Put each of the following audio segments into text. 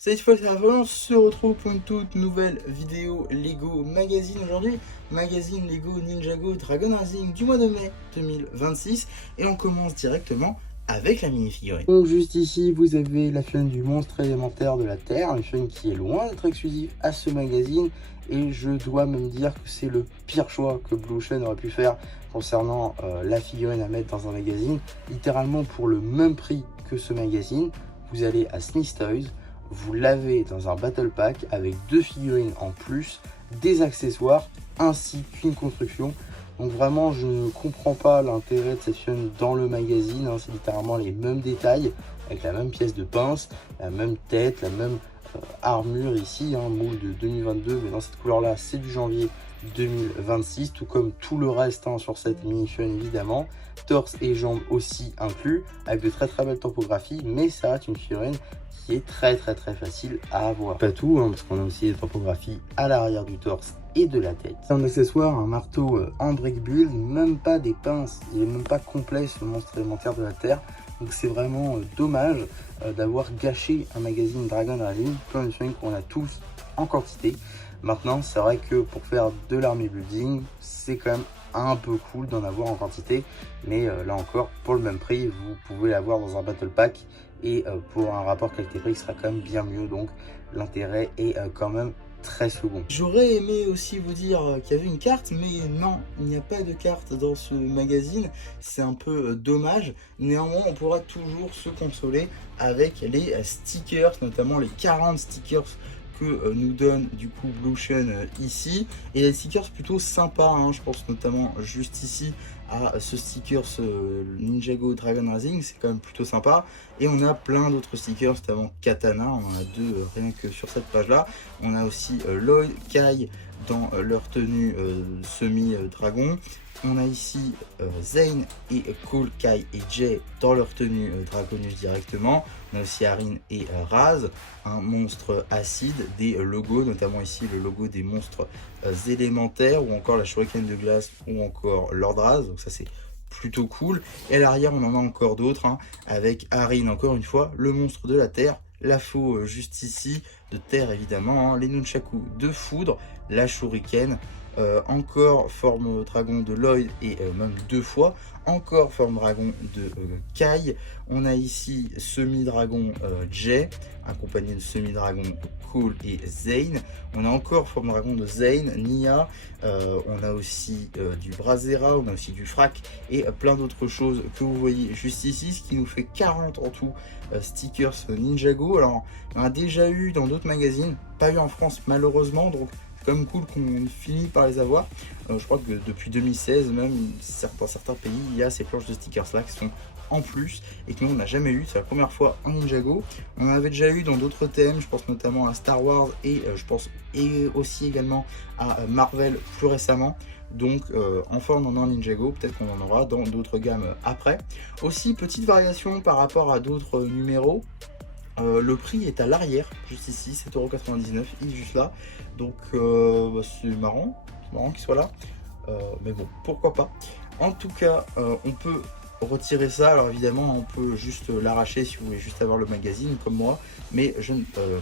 Cette fois, ça avance, on se retrouve pour une toute nouvelle vidéo Lego Magazine aujourd'hui. Magazine Lego Ninjago Dragon Rising du mois de mai 2026. Et on commence directement avec la mini-figurine. Donc juste ici, vous avez la figurine du monstre élémentaire de la Terre, une figurine qui est loin d'être exclusive à ce magazine. Et je dois même dire que c'est le pire choix que Blue Ocean aurait pu faire concernant la figurine à mettre dans un magazine. Littéralement pour le même prix que ce magazine, vous allez à Smith Toys, vous l'avez dans un battle pack avec 2 figurines en plus, des accessoires ainsi qu'une construction. Donc vraiment, je ne comprends pas l'intérêt de cette figurine dans le magazine. Hein. C'est littéralement les mêmes détails, avec la même pièce de pince, la même tête, la même armure ici, hein, moule de 2022, mais dans cette couleur-là, c'est du janvier 2026, tout comme tout le reste hein, sur cette mini-figurine évidemment. Torse et jambes aussi inclus, avec de très belles topographies, mais ça reste une figurine qui est très facile à avoir. Pas tout, hein, parce qu'on a aussi des topographies à l'arrière du torse et de la tête. Un accessoire, un marteau en brick build, même pas des pinces, il n'est même pas complet ce monstre élémentaire de la Terre. Donc c'est vraiment dommage d'avoir gâché un magazine Dragon Rising, plein de figurines qu'on a tous en quantité. Maintenant, c'est vrai que pour faire de l'armée building, c'est quand même un peu cool d'en avoir en quantité. Mais là encore, pour le même prix, vous pouvez l'avoir dans un battle pack. Et pour un rapport qualité-prix qui sera quand même bien mieux. Donc l'intérêt est quand même très second. J'aurais aimé aussi vous dire qu'il y avait une carte, mais non, il n'y a pas de carte dans ce magazine. C'est un peu dommage. Néanmoins, on pourra toujours se consoler avec les stickers, notamment les 40 stickers que nous donne du coup Blue Ocean ici, et les stickers plutôt sympas, hein. Je pense notamment juste ici à ce stickers Ninjago Dragon Rising, c'est quand même plutôt sympa. Et on a plein d'autres stickers, notamment Katana, on en a deux rien que sur cette page là. On a aussi Lloyd, Kai dans leur tenue semi-dragon. On a ici Zane et Cole, Kai et Jay dans leur tenue Dragonus directement. On a aussi Arin et Raz, un monstre acide, des logos, notamment ici le logo des monstres élémentaires, ou encore la Shuriken de glace, ou encore Lord Raz. Donc ça c'est plutôt cool. Et à l'arrière on en a encore d'autres, hein, avec Arin encore une fois, le monstre de la terre, la faux juste ici, de terre évidemment, hein, les nunchaku de foudre, la Shuriken, encore forme dragon de Lloyd et même 2 fois, encore forme dragon de Kai. On a ici semi-dragon Jay, accompagné de semi-dragon Cole et Zane. On a encore forme dragon de Zane, Nia, on a aussi du Brazera, on a aussi du Frac et plein d'autres choses que vous voyez juste ici, ce qui nous fait 40 en tout stickers Ninjago. Alors, on a déjà eu dans d'autres magazines, pas eu en France malheureusement, donc comme cool qu'on finit par les avoir. Je crois que depuis 2016 même, dans certains pays, il y a ces planches de stickers là qui sont en plus et que nous on n'a jamais eu. C'est la première fois en Ninjago. On en avait déjà eu dans d'autres thèmes, je pense notamment à Star Wars et je pense aussi également à Marvel plus récemment. Donc enfin on en a en Ninjago, peut-être qu'on en aura dans d'autres gammes après. Aussi petite variation par rapport à d'autres numéros. Le prix est à l'arrière, juste ici, 7,99€, il est juste là. Donc c'est marrant qu'il soit là. Mais bon, pourquoi pas. En tout cas, on peut retirer ça. Alors évidemment, on peut juste l'arracher si vous voulez juste avoir le magazine comme moi. Mais je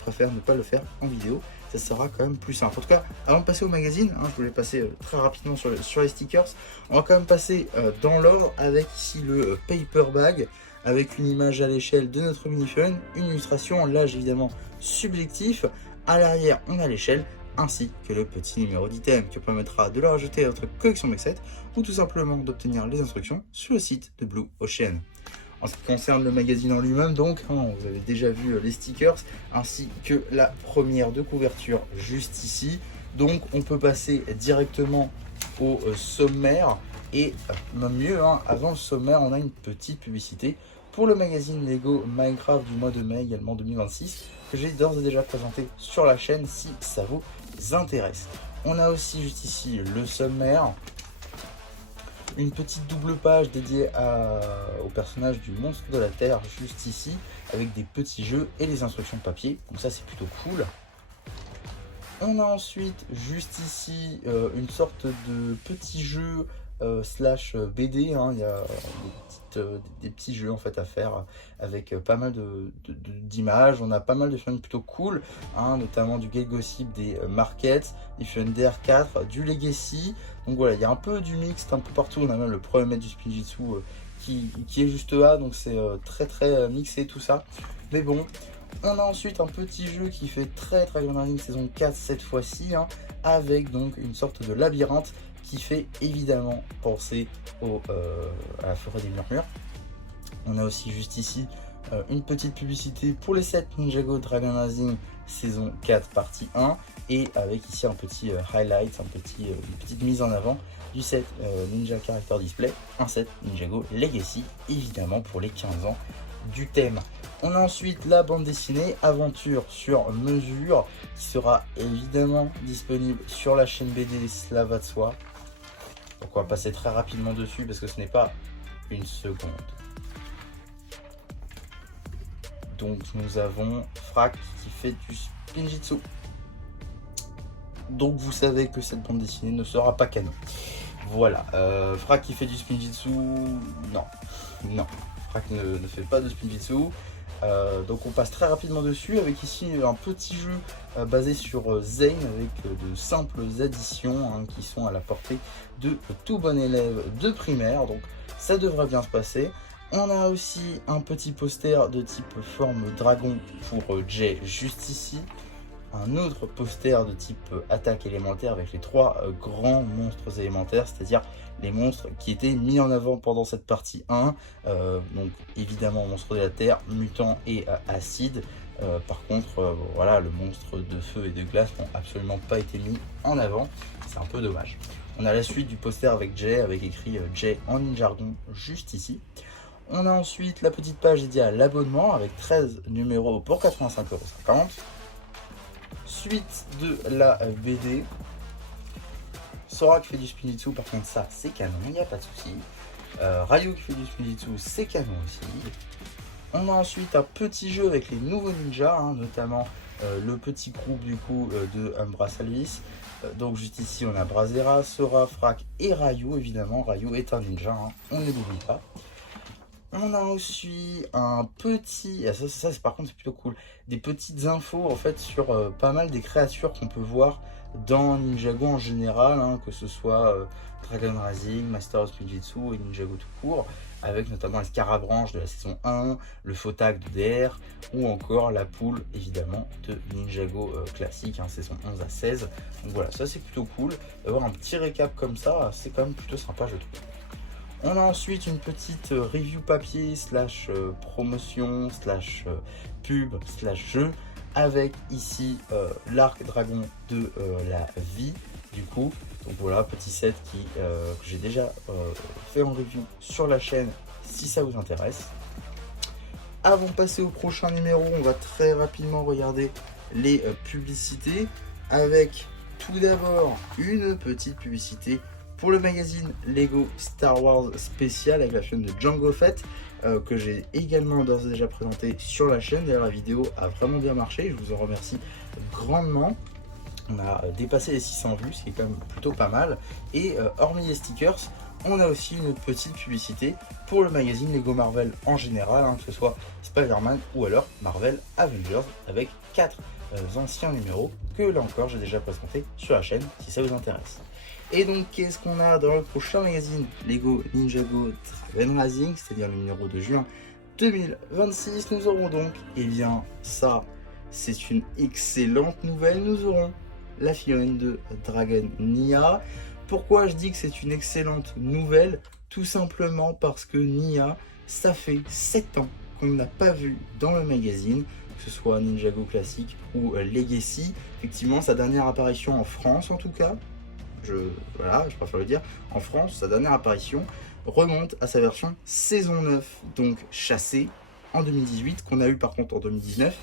préfère ne pas le faire en vidéo. Ça sera quand même plus simple. En tout cas, avant de passer au magazine, hein, je voulais passer très rapidement sur les stickers. On va quand même passer dans l'ordre avec ici le paper bag, avec une image à l'échelle de notre mini-figurine, une illustration, l'âge évidemment subjectif. À l'arrière, on a l'échelle, ainsi que le petit numéro d'item qui permettra de le rajouter à votre collection Mech 7 ou tout simplement d'obtenir les instructions sur le site de Blue Ocean. En ce qui concerne le magazine en lui-même, donc, hein, vous avez déjà vu les stickers, ainsi que la première de couverture juste ici. Donc on peut passer directement au sommaire. Et même mieux, hein, avant le sommaire, on a une petite publicité pour le magazine Lego Minecraft du mois de mai également 2026, que j'ai d'ores et déjà présenté sur la chaîne si ça vous intéresse. On a aussi juste ici le sommaire, une petite double page dédiée au personnage du monstre de la Terre juste ici, avec des petits jeux et les instructions de papier, donc ça c'est plutôt cool. On a ensuite juste ici une sorte de petit jeu slash BD, hein. Il y a des des petits jeux en fait à faire avec pas mal d'images. On a pas mal de figurines plutôt cool, hein, notamment du Gate Gossip, des Markets, des figurines DR4, du Legacy. Donc voilà, il y a un peu du mixte un peu partout. On a même le premier maître du Spinjitzu qui est juste là, donc c'est très mixé tout ça. Mais bon, on a ensuite un petit jeu qui fait très Dragon Rising saison 4 cette fois-ci, hein, avec donc une sorte de labyrinthe qui fait évidemment penser à la forêt des murmures. On a aussi juste ici une petite publicité pour les 7 Ninjago Dragon Rising saison 4 partie 1, et avec ici un petit highlight, une petite mise en avant du set Ninja Character Display, un set Ninjago Legacy, évidemment pour les 15 ans du thème. On a ensuite la bande dessinée Aventure sur mesure, qui sera évidemment disponible sur la chaîne BD, cela va de soi. Donc on va passer très rapidement dessus parce que ce n'est pas une seconde. Donc nous avons Frac qui fait du Spinjitzu. Donc vous savez que cette bande dessinée ne sera pas canon. Voilà, Frac qui fait du Spinjitzu, non. Frac ne fait pas de Spinjitzu. Donc on passe très rapidement dessus avec ici un petit jeu basé sur Zane avec de simples additions, hein, qui sont à la portée de tout bon élève de primaire, donc ça devrait bien se passer. On a aussi un petit poster de type forme dragon pour Jay juste ici. Un autre poster de type attaque élémentaire avec les 3 grands monstres élémentaires, c'est-à-dire les monstres qui étaient mis en avant pendant cette partie 1. Donc évidemment monstre de la terre, mutant et acide. Par contre, voilà, le monstre de feu et de glace n'ont absolument pas été mis en avant. C'est un peu dommage. On a la suite du poster avec Jay, avec écrit Jay en jargon juste ici. On a ensuite la petite page dédiée à l'abonnement avec 13 numéros pour 85,50 €. Suite de la BD, Sora qui fait du Spinjitzu, par contre ça c'est canon, il n'y a pas de souci. Ryu qui fait du Spinjitzu, c'est canon aussi. On a ensuite un petit jeu avec les nouveaux ninjas, hein, notamment le petit groupe du coup de Umbra Salvis. Donc juste ici on a Brazera, Sora, Frac et Ryu, évidemment. Ryu est un ninja, hein, on ne l'oublie pas. On a aussi un petit, ça par contre c'est plutôt cool, des petites infos en fait sur pas mal des créatures qu'on peut voir dans Ninjago en général, hein, que ce soit Dragon Rising, Master of Spinjitzu et Ninjago tout court, avec notamment la Scarabranche de la saison 1, le Photag de DR, ou encore la poule évidemment de Ninjago classique, hein, saison 11 à 16. Donc voilà, ça c'est plutôt cool, d'avoir un petit récap comme ça, c'est quand même plutôt sympa je trouve. On a ensuite une petite review papier slash promotion slash pub slash jeu avec ici l'arc dragon de la vie du coup. Donc voilà, petit set que j'ai déjà fait en review sur la chaîne si ça vous intéresse. Avant de passer au prochain numéro, on va très rapidement regarder les publicités avec tout d'abord une petite publicité pour le magazine Lego Star Wars spécial avec la chaîne de Jango Fett, que j'ai également d'ores et déjà présenté sur la chaîne. D'ailleurs la vidéo a vraiment bien marché, je vous en remercie grandement. On a dépassé les 600 vues, ce qui est quand même plutôt pas mal. Et hormis les stickers, on a aussi une petite publicité pour le magazine Lego Marvel en général, hein, que ce soit Spider-Man ou alors Marvel Avengers, avec 4 anciens numéros que là encore j'ai déjà présenté sur la chaîne si ça vous intéresse. Et donc qu'est-ce qu'on a dans le prochain magazine Lego Ninjago Dragon Rising, c'est-à-dire le numéro de juin 2026. Nous aurons donc, eh bien ça c'est une excellente nouvelle, nous aurons la figurine de Dragon Nia. Pourquoi je dis que c'est une excellente nouvelle? Tout simplement parce que Nia, ça fait 7 ans qu'on n'a pas vu dans le magazine, que ce soit Ninjago classique ou Legacy. Effectivement, sa dernière apparition en France en tout cas, je préfère le dire, en France, sa dernière apparition remonte à sa version saison 9, donc chassée en 2018, qu'on a eu par contre en 2019.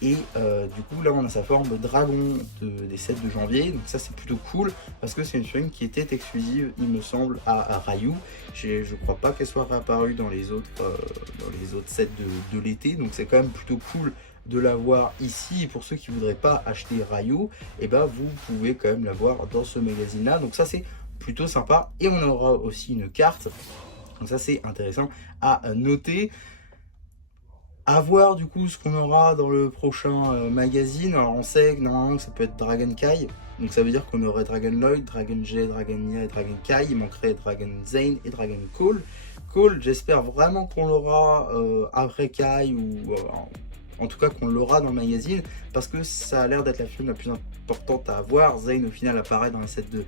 Et du coup là on a sa forme dragon des 7 de janvier, donc ça c'est plutôt cool parce que c'est une figurine qui était exclusive il me semble à Ryu. Je crois pas qu'elle soit réapparue dans les autres sets de l'été, donc c'est quand même plutôt cool de l'avoir ici. Et pour ceux qui voudraient pas acheter Ryu, et ben vous pouvez quand même l'avoir dans ce magazine là, donc ça c'est plutôt sympa. Et on aura aussi une carte Donc ça c'est intéressant à noter. À voir du coup ce qu'on aura dans le prochain magazine. Alors on sait que normalement ça peut être Dragon Kai. Donc ça veut dire qu'on aurait Dragon Lloyd, Dragon J, Dragon Nia et Dragon Kai. Il manquerait Dragon Zane et Dragon Cole. Cole, j'espère vraiment qu'on l'aura après Kai ou en tout cas qu'on l'aura dans le magazine parce que ça a l'air d'être la figure la plus importante à avoir. Zane au final apparaît dans les sets de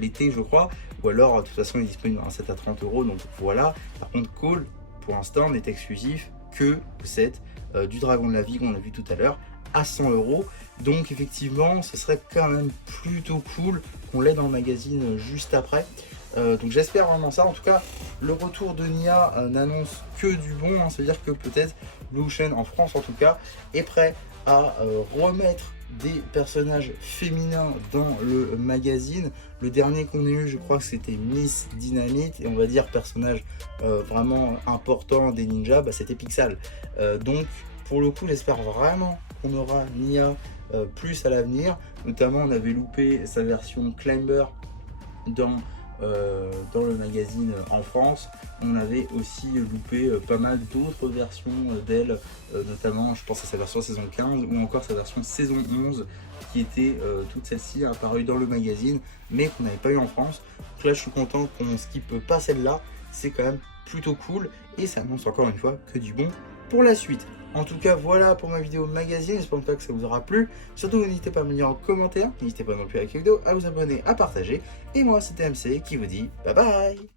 l'été je crois. Ou alors de toute façon il est disponible dans un set à 30 €. Donc voilà. Par contre Cole pour l'instant n'est exclusif que le set du Dragon de la Vie qu'on a vu tout à l'heure à 100 €. Donc effectivement ce serait quand même plutôt cool qu'on l'ait dans le magazine juste après. Donc j'espère vraiment ça. En tout cas le retour de Nia n'annonce que du bon, hein. Ça veut dire que peut-être Blue Ocean en France en tout cas est prêt à remettre des personnages féminins dans le magazine. Le dernier qu'on a eu je crois que c'était Miss Dynamite et on va dire personnage vraiment important des ninjas, bah, c'était Pixal. Donc pour le coup j'espère vraiment qu'on aura Nia plus à l'avenir. Notamment on avait loupé sa version Climber dans le magazine en France. On avait aussi loupé pas mal d'autres versions d'elle, notamment je pense à sa version saison 15 ou encore sa version saison 11 qui était toutes celles-ci apparues dans le magazine mais qu'on n'avait pas eu en France. Donc là je suis content qu'on skippe pas celle-là, c'est quand même plutôt cool et ça annonce encore une fois que du bon pour la suite. En tout cas, voilà pour ma vidéo magazine. J'espère que ça vous aura plu. Surtout, n'hésitez pas à me dire en commentaire. N'hésitez pas non plus à liker la vidéo, à vous abonner, à partager. Et moi, c'était MC qui vous dit bye bye.